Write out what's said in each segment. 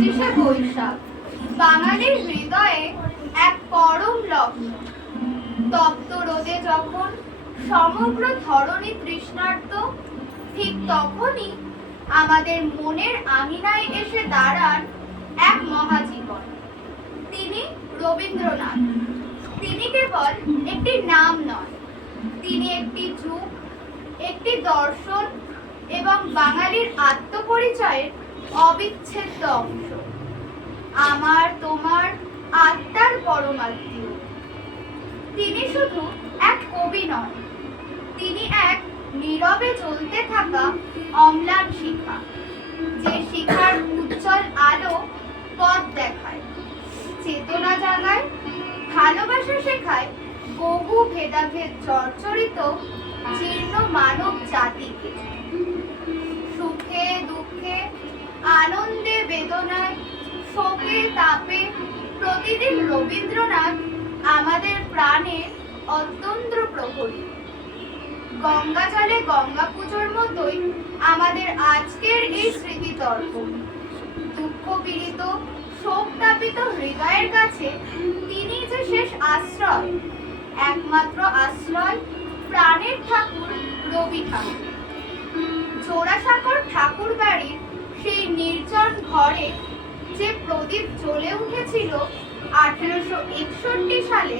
পঁচিশে বৈশাখ বাঙালির হৃদয়ে এক পরম লগ্ন। তপ্ত রোদে যখন সমগ্র ধরণী তৃষ্ণার্ত, ঠিক তখনই আমাদের মনের আঙিনায় এসে দাঁড়ান এক মহাজীবন। তিনি রবীন্দ্রনাথ। তিনি কেবল একটি নাম নয়, তিনি একটি যুগ, একটি দর্শন এবং বাঙালির আত্মপরিচয়ের অবিচ্ছেদ্য অংশ। আমার তোমার আত্মার পরমাত্মীয়। তিনি শুধু এক কবি নন, তিনি এক নীরবে জ্বলতে থাকা অম্লান শিখা, যে শিখার উজ্জ্বল আলো পথ দেখায়, চেতনা জাগায়, ভালোবাসা শেখায় বহু ভেদাভেদ জর্জরিত জীর্ণ মানব জাতিকে। সুখে দুঃখে, আনন্দে বেদনায়, শোকে তাপে প্রতিদিন রবীন্দ্রনাথ আমাদের প্রাণের অত্যন্ত প্রহরী। গঙ্গা জলে গঙ্গা পুজোর মতোই আমাদের আজকের এই স্মৃতিতর্পণ। দুঃখ পীড়িত, শোক তাপিত হৃদয়ের কাছে তিনি যে শেষ আশ্রয়, একমাত্র আশ্রয় প্রাণের ঠাকুর রবি ঠাকুর। জোড়াসাঁকোর ঠাকুর বাড়ির সেই নির্জন ঘরে যে প্রদীপ জ্বলে উঠেছিল 1861 সালে,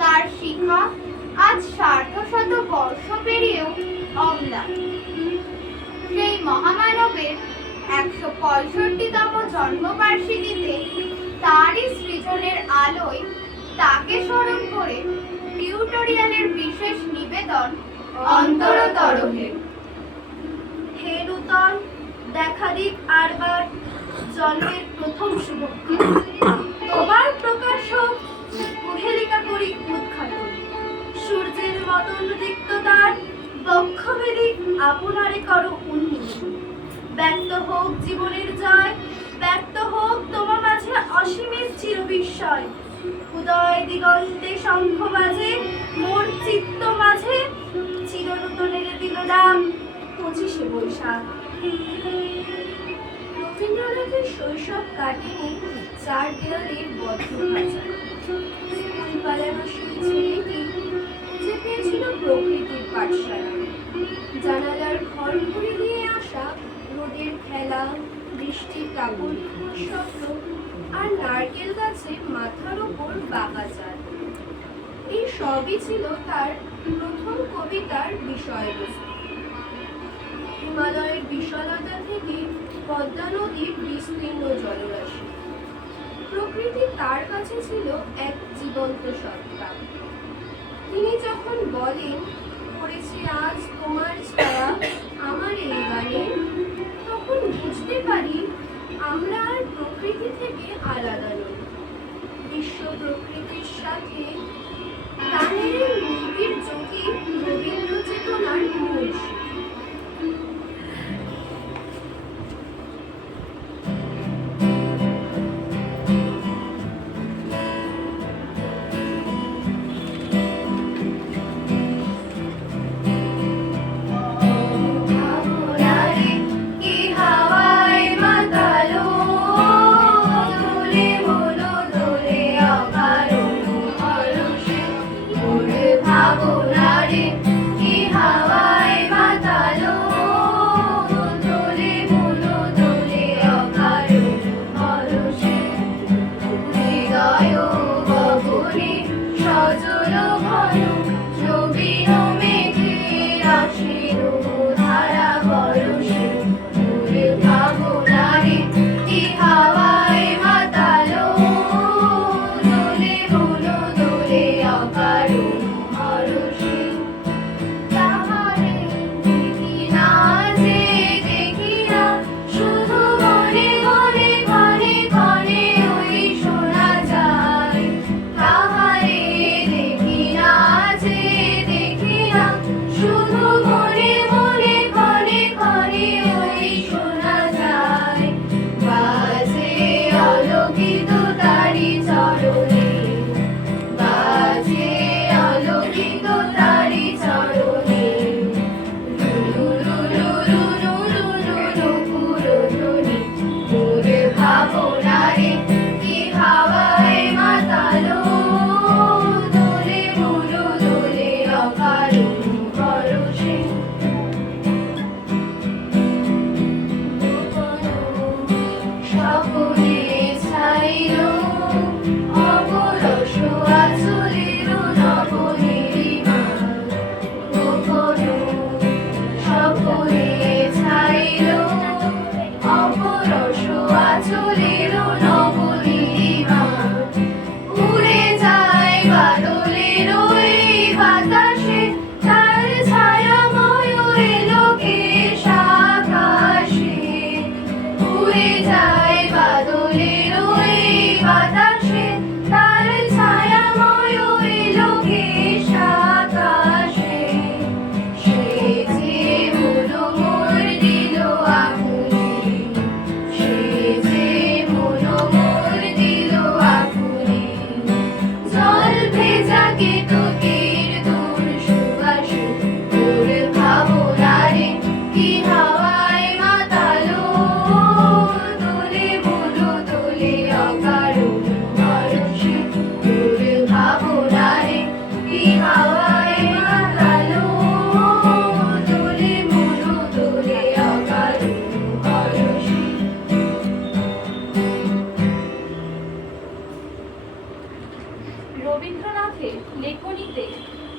তার শিখা আজ সার্ধশত বর্ষ পেরিয়েও অম্লান। সেই মহামানবের 165তম জন্মবার্ষিকীতে তারই সৃজনের আলোয় তাকে স্মরণ করে টিউটোরিয়ালের বিশেষ নিবেদন অন্তরতরহে। হে নূতন, দেখা দিক আরবার জন্মের প্রথম শুভক্ষণ। তোমার প্রকাশ হোক, কুহেলিকা করি উদ্ঘাটন। সূর্যের মতন রিক্ততার বক্ষভেদী আপনারে করো উন্মোচন। ব্যক্ত হোক জীবনের জয়, ব্যক্ত হোক তোমার মাঝে অসীমের চিরবিস্ময়। উদয় দিগন্তে শঙ্খ বাজে, মোর চিত্ত মাঝে চিরনূতনের দিনদাম 25শে বৈশাখ। রবীন্দ্রনাথের শৈশব কাটেনি চার দেয়ালের বদ্ধ খাঁচায়। স্কুল পালানো সেই ছেলেটি খুঁজে পেয়েছিল প্রকৃতির পাঠশালা। জানালার ঘর ঘুরে দিয়ে আসা রোদের খেলা, বৃষ্টির কাপড় ধোয়ার শব্দ, আর নারকেল গাছে মাথার ওপর বাঁকা চাঁদ, এই সবই ছিল তার প্রথম কবিতার বিষয়বস্তু। হিমালয়ের বিশালতা থেকে পদ্মা নদীর বিস্তীর্ণ জলরাশি, প্রকৃতি তার কাছে ছিল এক জীবন্ত সত্তা। তিনি যখন বলেন, পড়েছে আজ তোমার ছায়া আমার এই গানে, তখন বুঝতে পারি আমরা আর প্রকৃতি থেকে আলাদা নই। বিশ্ব প্রকৃতির সাথে প্রাণের এই নিবিড় জ্যোতি রবীন্দ্র চেতনার মূল। রবীন্দ্রনাথের লেখনীতে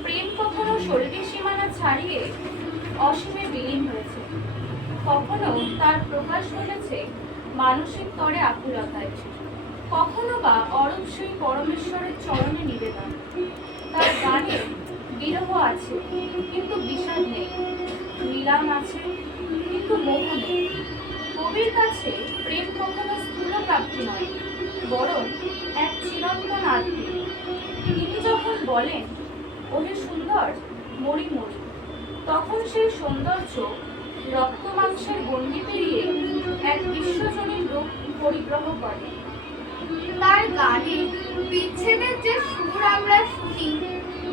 প্রেম কখনো শরীরের সীমানা ছাড়িয়ে অসীমে বিলীন হয়েছে, কখনো তার প্রকাশ ঘটেছে মানসিক তরে আকুলতায়, কখনো বা অরূপ সেই পরমেশ্বরের চরণে নিবেদন। তার গানে বিরহ আছে কিন্তু বিষাদ নেই, মিলান আছে কিন্তু মোহ নেই। কবির কাছে প্রেম কখনো স্থূল প্রাপ্তি নয়, বরং এক চিরন্তন আত্মীয়। তিনি যখন বলেন ওহে সুন্দর মরি মরি, তখন সেই সৌন্দর্য রক্ত মাংসের গণ্ডি পেরিয়ে এক বিশ্বজনীন রূপ পরিগ্রহ করে। তার গানে বিচ্ছেদের যে সুর আমরা শুনি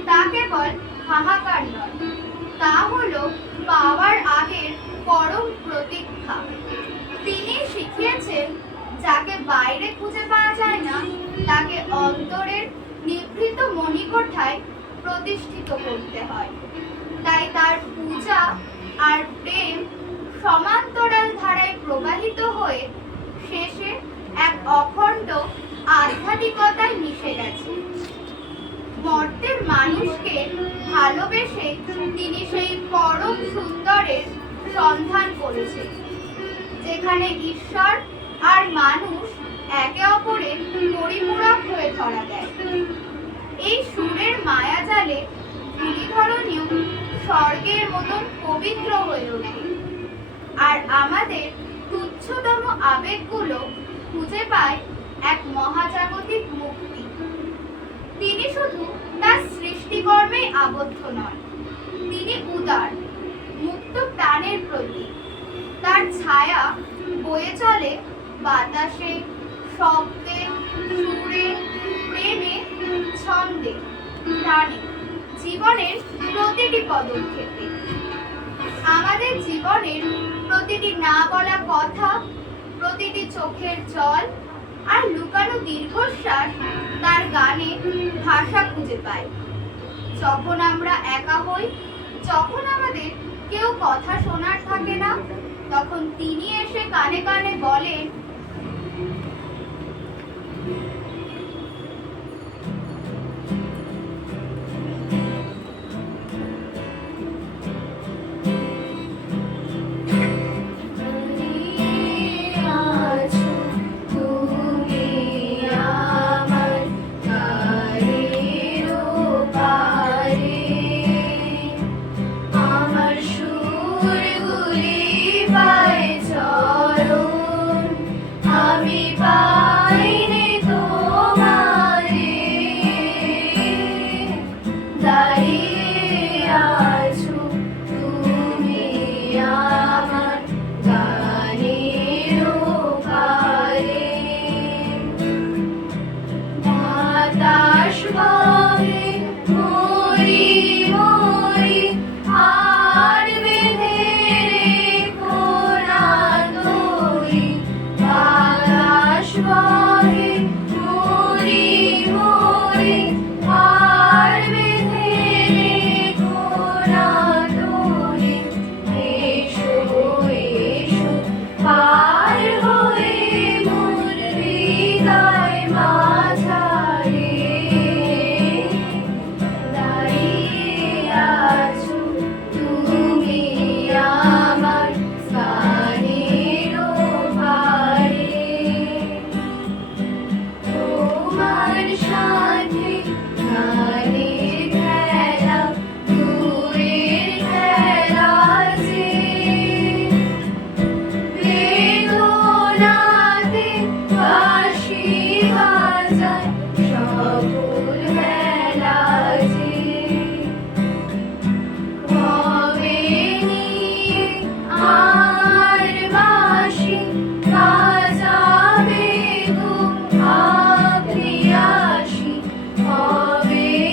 তা কেবল হাহাকার নয়, তা হলো পাওয়ার আগের পরম প্রতীক্ষা। তিনি শিখিয়েছেন যাকে বাইরে খুঁজে পাওয়া যায় না তাকে অন্তরের নিভৃত মণিকোঠায় প্রতিষ্ঠিত করতে হয়। তাই তার পূজা আর প্রেম সমান্তরাল ধারায় প্রবাহিত হয়ে শেষে এক অখণ্ড আধ্যাত্মিকতায় মিশে গেছে। মর্তের মানুষকে ভালোবেসে তিনি সেই পরম সুন্দরের সন্ধান করেছেন, যেখানে ঈশ্বর আর মানুষ একে অপরের পরিপূরক হয়ে ধরা দেয়। এই সুরের মায়াজালে ধূলিধরণীও স্বর্গের মতন পবিত্র হয়ে ওঠে, আর আমাদের তুচ্ছতম আবেগগুলো খুঁজে পায় এক মহাজাগতিক মুক্তি। তিনি শুধু তার সৃষ্টিকর্মে আবদ্ধ নন, তিনি উদার মুক্ত প্রাণের প্রতীক। তার ছায়া বয়ে চলে বাতাসে, শব্দে, সুরে, প্রেমে, ছন্দে, প্রাণে, জীবনের প্রতিটি পদক্ষেপে। আমাদের জীবনের প্রতিটি না বলা কথা, প্রতিটি চোখের জল আর লুকানো দীর্ঘশ্বাস তার গানে ভাষা খুঁজে পায়। যখন আমরা একা হই, যখন আমাদের কেউ কথা শোনার থাকে না, তখন তিনি এসে কানে কানে বলেন, হবে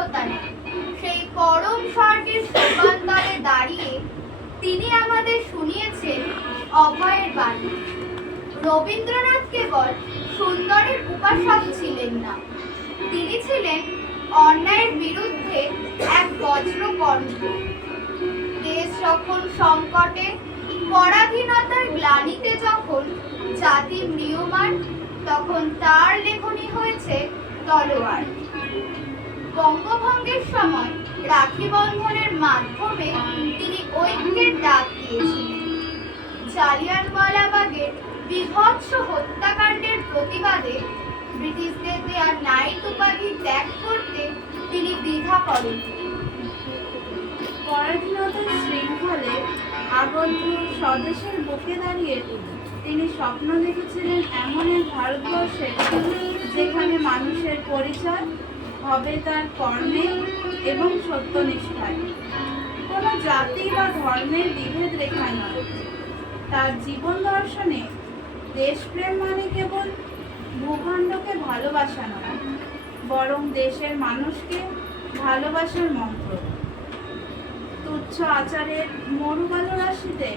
গভীরতা নেই। সেই পরম স্বর্গের সোপানতলে দাঁড়িয়ে তিনি আমাদের শুনিয়েছেন অভয়ের বাণী। রবীন্দ্রনাথ কেবল সুন্দরের উপাসক ছিলেন না, তিনি ছিলেন অন্যায়ের বিরুদ্ধে এক বজ্রকণ্ঠ। দেশ যখন সংকটে, পরাধীনতার গ্লানিতে যখন জাতি ম্রিয়মাণ, তখন তার লেখনী হয়েছে তলোয়ার। বঙ্গভঙ্গের সময় রাখি বন্ধনের মাধ্যমে তিনি ঐক্যের ডাক দিয়েছিলেন। জালিয়ানওয়ালাবাগের বীভৎস হত্যাকাণ্ডের প্রতিবাদে ব্রিটিশদের দেয়া নাইট উপাধি ত্যাগ করতে তিনি দ্বিধা করেননি। পরাধীনতার শৃঙ্খলে আবদ্ধ স্বদেশের বুকে দাঁড়িয়ে তিনি স্বপ্ন দেখেছিলেন এমন এক ভারতবর্ষে যেখানে মানুষের পরিচয় হবে তার কর্মে এবং সত্যনিষ্ঠায়, কোনো জাতি বা ধর্মের বিভেদ রেখায় নয়। তার জীবন দর্শনে দেশপ্রেম মানে কেবল ভূখণ্ডকে ভালোবাসা নয়, বরং দেশের মানুষকে ভালোবাসার মন্ত্র। তুচ্ছ আচারের মরুবালু রাশিতে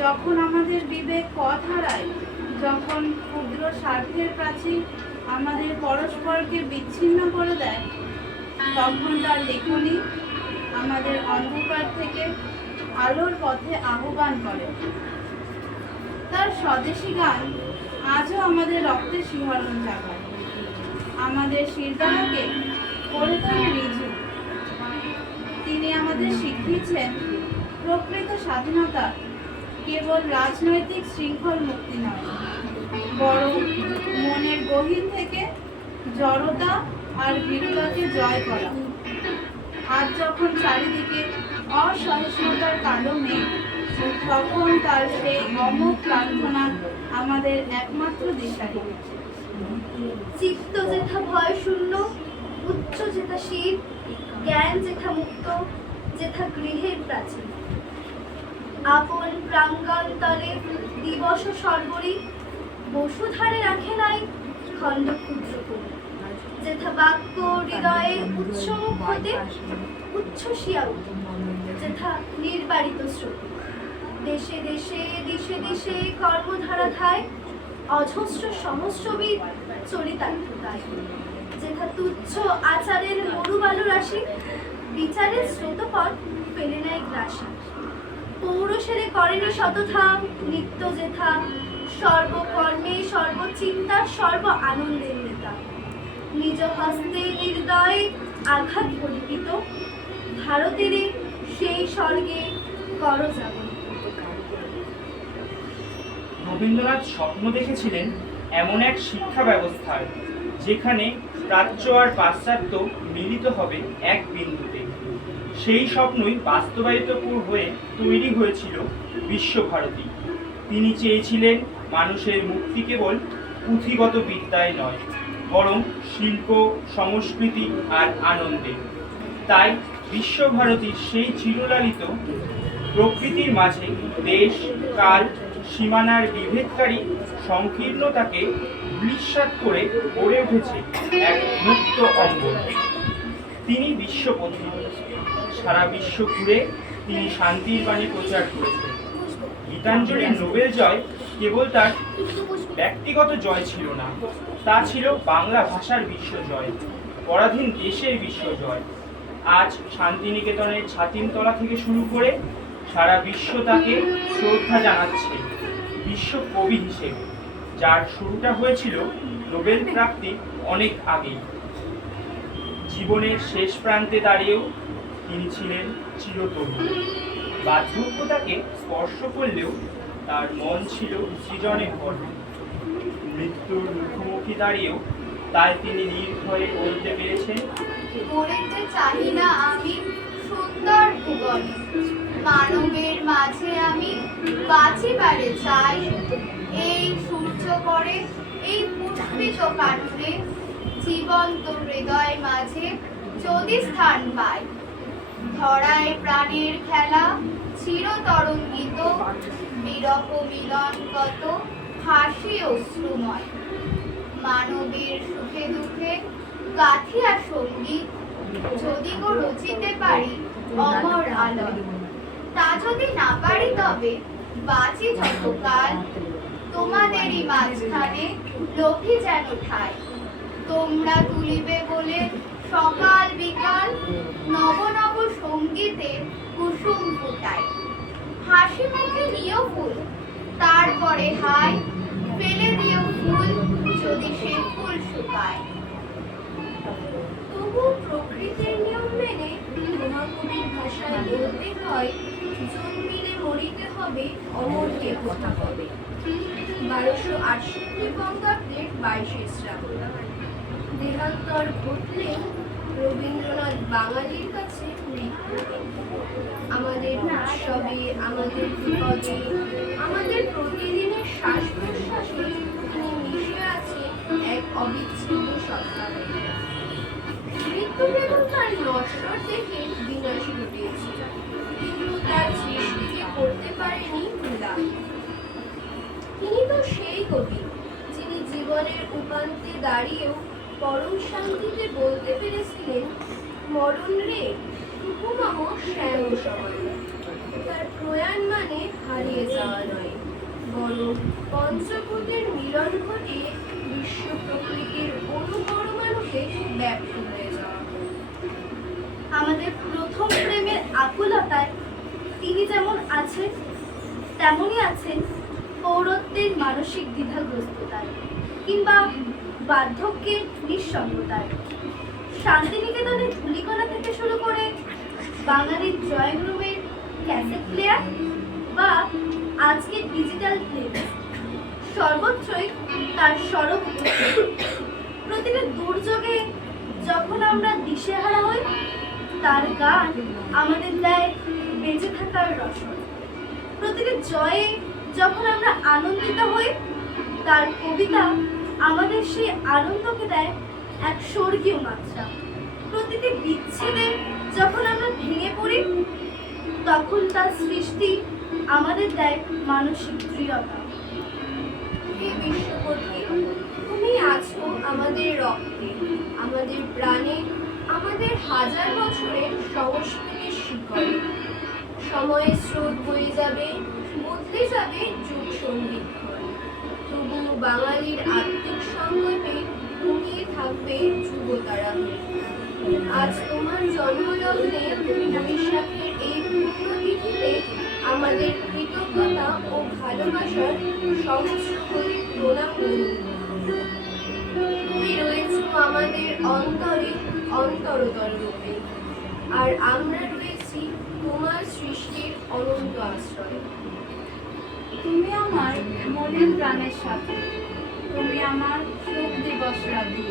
যখন আমাদের বিবেক পথ হারায়, যখন ক্ষুদ্র স্বার্থের প্রাচীর আমাদের পরস্পরকে বিচ্ছিন্ন করে দেয়, তখন তার লেখনী আমাদের অন্ধকার থেকে আলোর পথে আহ্বান করে। তার স্বদেশী গান আজও আমাদের রক্তে শিহরণ জাগায়, আমাদের শিরদাঁড়াকে করে তোলে ঋজু। তিনি আমাদের শিখিয়েছেন প্রকৃত স্বাধীনতা কেবল রাজনৈতিক শৃঙ্খল মুক্তি নয়, বরং মনের গহীন থেকে জড়তা আর ভীরুতাকে জয় করা। আজ যখন চারিদিকে অসহিষ্ণুতার কালো মেঘ, তখন তার সেই অমোঘ প্রার্থনা আমাদের একমাত্র দিশারি। চিত্ত যেথা ভয় শূন্য, উচ্চ যেথা শীত, জ্ঞান যেথা মুক্ত, যেথা গৃহের প্রাচীর। আপন প্রাঙ্গণ তলে দিবস সর্বরী, বসুধারে রাখে নাই খণ্ড ক্ষুদ্র করে। যেথা বাক্য হৃদয়ে উৎসমুখ হতে উচ্ছ্বসিয়া উঠে, যেথা নির্বারিত স্রোতে। দেশে দেশে দিশে দিশে কর্মধারা ধায়, অজস্র সহস্রবিদ চরিতার্থতায়। যেথা তুচ্ছ আচারের মরুবালু রাশি, বিচারের স্রোতপথ ফেলে নেয় গ্রাসী। পৌরসেরে করেনি শতথাম, নিত্য যেথা সর্বকর্মে সর্বচিন্তা সর্ব আনন্দের নেতা। নিজ হস্তে নির্দয়ে আঘাত পরিপিত, ভারতের সেই স্বর্গে করজাগরিত। রবীন্দ্রনাথ স্বপ্ন দেখেছিলেন এমন এক শিক্ষা ব্যবস্থার যেখানে প্রাচ্য আর পাশ্চাত্য মিলিত হবে এক বিন্দুতে। সেই স্বপ্নই বাস্তবায়িত হয়ে তৈরি হয়েছিল বিশ্বভারতী। তিনি চেয়েছিলেন মানুষের মুক্তি কেবল পুঁথিগত বিদ্যায় নয়, বরং শিল্প, সংস্কৃতি আর আনন্দে। তাই বিশ্বভারতীর সেই চিরলালিত প্রকৃতির মাঝে দেশ, কাল, সীমানার বিভেদকারী সংকীর্ণতাকে বিস্বাদ করে গড়ে উঠেছে এক মুক্ত অঙ্গন। তিনি বিশ্বপথিক, সারা বিশ্ব ঘুরে তিনি শান্তির বাণী প্রচার করেছেন। গীতাঞ্জলির নোবেল জয় কেবল তার ব্যক্তিগত জয় ছিল না, তা ছিল বাংলা ভাষার বিশ্বজয়, পরাধীন দেশের বিশ্বজয়। আজ শান্তিনিকেতনের ছাতিমতলা থেকে শুরু করে সারা বিশ্ব তাকে শ্রদ্ধা জানাচ্ছে বিশ্ব কবি হিসেবে, যার শুরুটা হয়েছিল নোবেল প্রাপ্তি অনেক আগেই। জীবনের শেষ প্রান্তে দাঁড়িয়েও তিনি ছিলেন চিরতরুণ। বার্ধক্য তাকে স্পর্শ করলেও তার মন ছিল সৃজনে ভরা। মৃত্যুর মুখোমুখি দাঁড়িয়েও তাই তিনি নির্ভয়ে বলতে পেরেছেন, মরেতে চাহি না আমি সুন্দর ভুবনে, মানবের মাঝে আমি বাঁচিবারে চাই। এই সূর্য করে এই পুষ্পিত কাননে, জীবন্ত হৃদয় মাঝে যদি স্থান পাই। ধরায় প্রাণের খেলা চিরতরঙ্গিত, বিরহ মিলনগত হাসি অশ্রুময়। মানবের সুখে দুঃখে গাথিয়া সঙ্গীত, যদি গো রচিতে পারি অমর আলোয়, তা যদি না পারি তবে বাঁচি যতকাল তোমাদেরই মাঝখানে লোভী যেন ঠাই। তোমরা তুলিবে বলে সকাল বিকাল নব নব সঙ্গীতে কুসুম ফুটাই। হাসি মুখে নিও ফুল, তারপরে হাই ফেলে দিও ফুল যদি সে ফুল শুকায়। তবু প্রকৃতির নিয়ম মেনে মহাকবির ভাষায় বলতে হয়, জন্মিলে মরিতে হবে অমরকে কথা কবে। 1268 বঙ্গাব্দের 22শে শ্রাবণ। দেহান্তর ঘটলেও রবীন্দ্রনাথ বাঙালির কাছে মৃত্যু। আমাদের উৎসবে, আমাদের বিপদে, আমাদের প্রতিদিনের শ্বাস প্রশ্বাসে তিনি মিশে আছে এক অবিচ্ছেদ্য সত্তা হয়ে। মৃত্যু কেবল তার নশ্বর দেখে বিনাশ ঘটিয়েছে, কিন্তু তার সৃষ্টিকে করতে পারেনি ম্লান। তিনি তো সেই কবি যিনি জীবনের উপান্তে দাঁড়িয়েও পরম শান্তিতে বলতে পেরেছিলেন, মরণ রে টুকু মম শ্যাম সমান। তার প্রয়াণ মানে হারিয়ে যাওয়া নয়, বরং পঞ্চভূতের মিলন ঘটিয়ে বিশ্ব প্রকৃতির অনুপরমাণুতে ব্যপ্ত হয়ে যাওয়া। আমাদের প্রথম প্রেমের আকুলতায় তিনি যেমন আছেন, তেমনই আছেন পৌরত্বের মানসিক দ্বিধাগ্রস্ততায় কিংবা বার্ধক্যের নিঃসঙ্গতায়। শান্তিনিকেতনের ধূলিকণা থেকে শুরু করে বাঙালির ড্রয়িং রুমের ক্যাসেট প্লেয়ার বা আজকের ডিজিটাল প্লেলিস্ট, সর্বত্রই তার সরব উপস্থিতি। প্রতিটি দুর্যোগে যখন আমরা দিশেহারা হই, তার গান আমাদের দেয় বেঁচে থাকার রসদ। প্রতিটি জয়ে যখন আমরা আনন্দিত হই, তার কবিতা আমাদের সেই আনন্দকে দেয় এক স্বর্গীয় মাত্রা। প্রতিটি বিচ্ছেদে যখন আমরা ভেঙে পড়ি, তখন তার সৃষ্টি আমাদের দেয় মানসিক দৃঢ়তা। হে বিশ্বকর্মী, তুমি আছো আমাদের রক্তে, আমাদের প্রাণে, আমাদের হাজার বছরের সংস্কৃতির শিকড়ে। সময়ের স্রোত বয়ে যাবে, বদলে যাবে যুগ সন্ধিক্ষণ, তবু বাঙালির আত্মিক সংকটে ঘুমিয়ে থাকবে যুবতারা হয়ে। আজ তোমার জন্মলগ্নে বৈশাখের এই পূর্ণ তিথিতে আমাদের কৃতজ্ঞতা ও ভালোবাসার সহস্র কোটি প্রণাম গ্রহণ করুন। তুমি রয়েছো আমাদের অন্তরে অন্তরতর রূপে, আর আমরা রয়েছি তোমার সৃষ্টির অনন্ত আশ্রয়ে। তুমি আমার মনের প্রাণের সাথে, তুমি আমার সুখ দিবস রাধি,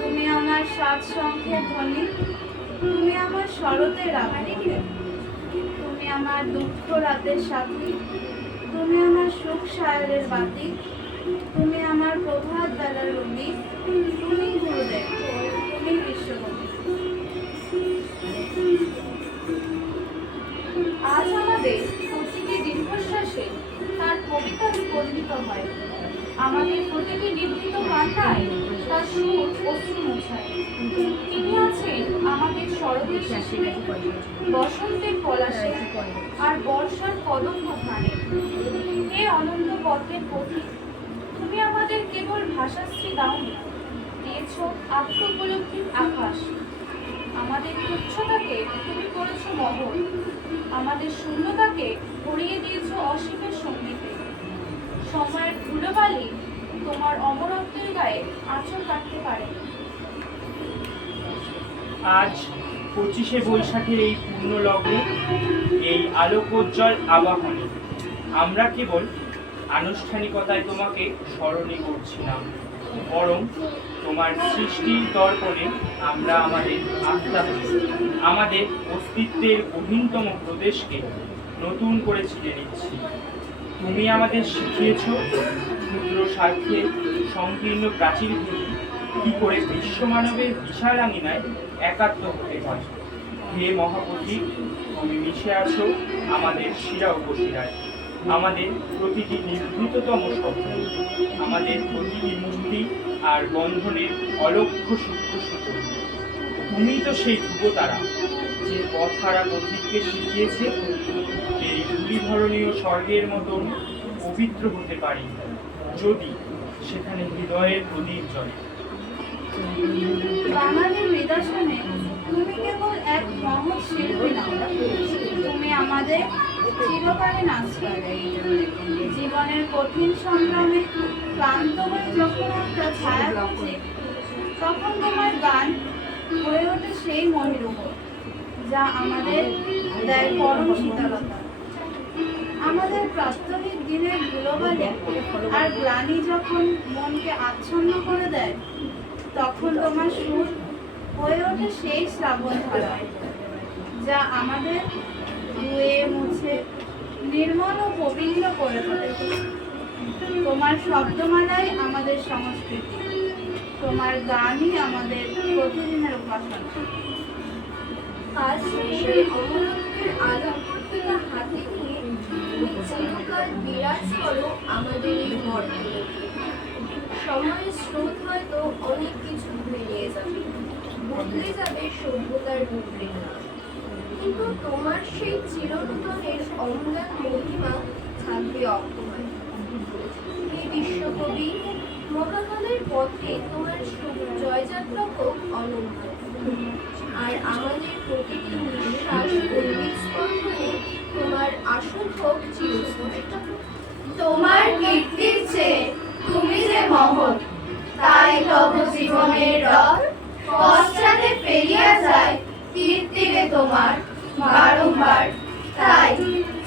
তুমি আমার সাত শঙ্খের ধ্বনি, তুমি আমার শরতের রাধি, তুমি আমার দুঃখ রাতের সাথী, তুমি আমার সুখ সায়রের বাতি, তুমি আমার প্রভাত বেলার রবি, তুমি গুরুদেব, তুমি বিশ্বকবি। আজ আমাদের প্রতিটি দীর্ঘশ্বাসে তার কবিতা স্পন্দিত হয়, আমাদের প্রতিটি নিভৃত কান্নায় তার সুর অশ্রু মোছায়। তিনি আছেন আমাদের শরতের শিশিরে, বসন্তের পলাশে, আর বর্ষার কদম্ব ঘ্রাণে। হে অনন্ত পথের পথিক, তুমি আমাদের কেবল ভাষাশ্রী দাওনি, দিয়েছ আত্মোপলব্ধির আকাশ। আমাদের তুচ্ছতাকে তুমি করেছ মহৎ, আমাদের শূন্যতাকে ভরিয়ে দিয়েছ অসীমের সঙ্গীতে। সময়ের ধুলোবালি তোমার অমরত্বের গায়ে আঁচল কাটতে পারে। আজ 25শে বৈশাখের এই পূর্ণ লগ্নে, এই আলোকোজ্জ্বল আবাহনে আমরা কেবল আনুষ্ঠানিকতায় তোমাকে স্মরণই করছি না, বরং তোমার সৃষ্টির দর্পণে আমরা আমাদের আত্মাকে, আমাদের অস্তিত্বের গভীরতম প্রদেশকে নতুন করে ছিঁড়ে নিচ্ছি। তুমি আমাদের শিখিয়েছ ক্ষুদ্র স্বার্থে সংকীর্ণ প্রাচীর ভেঙে কি করে বিশ্বমানবের বিশাল আঙিনায় একাত্ম হতে হয়। হে মহাপথিক, তুমি মিশে আছো আমাদের শিরা উপশিরায়, আমাদের প্রতিটি নিভৃততম স্বপ্ন, আমাদের প্রতিটি মুক্তি আর বন্ধনের অলক্ষ্য সূক্ষ্ম সুতো। তুমি তো সেই ধ্রুব তারা, যে পথ হারা পথিককে শিখিয়েছে এই ধূলিধরণীয় স্বর্গের মতন পবিত্র হতে পারি, যদি সেখানে হৃদয়ের প্রদীপ জ্বলে। বাঙালির নিদর্শনে তুমি কেবল এক মহৎ শিল্পী নও, তুমি আমাদের চিরকালীন আশ্রয়। জীবনের কঠিন সংগ্রামে ক্লান্ত হয়ে যখন একটা ছায়া খুঁজে, তখন তোমার গান হয়ে ওঠে সেই মহিরুহ, যা আমাদের দেয় পরম শীতলতা। আমাদের প্রাত্যহিক দিনের ধুলোবালি আর গ্লানি যখন মনকে আচ্ছন্ন করে দেয়, তখন তোমার সুর হয়ে ওঠে সেই শ্রাবণ ধারা, যা আমাদের ধুয়ে মুছে নির্মল ও পবিত্র করে তোলে। তোমার শব্দমালাই আমাদের সংস্কৃতি, তোমার গানই আমাদের প্রতিদিনের উপাসনা। আজ সেই অমরত্বের আলোক পত্রিকা হাতে নিয়ে তুমি চিরকাল বিরাজ করো আমাদের এই বর্তমানে। সময়ের স্রোত হয়তো অনেক কিছু ধুয়ে নিয়ে যাবে, বদলে যাবে সভ্যতার রূপরেখা, কিন্তু তোমার সেই চিরনূতনের অম্লান মহিমা থাকবে অক্ষয়। হে বিশ্বকবি, মহাকালের পথে তোমার জয়যাত্রা হোক অনন্ত, আর আমাদের প্রতিটি নিঃশ্বাস ও হৃদস্পন্দনে তোমার আসন হোক চিরস্পষ্ট। তোমার কীর্তির চেয়ে তুমি যে মহৎ, তাই তব জীবনের রথ পশ্চাতে ফেলিয়া যায় তীর তীরে তোমার বারংবার। তাই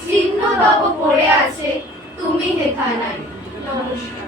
চিহ্ন তব পড়ে আছে তুমি হেথানায়। নমস্কার।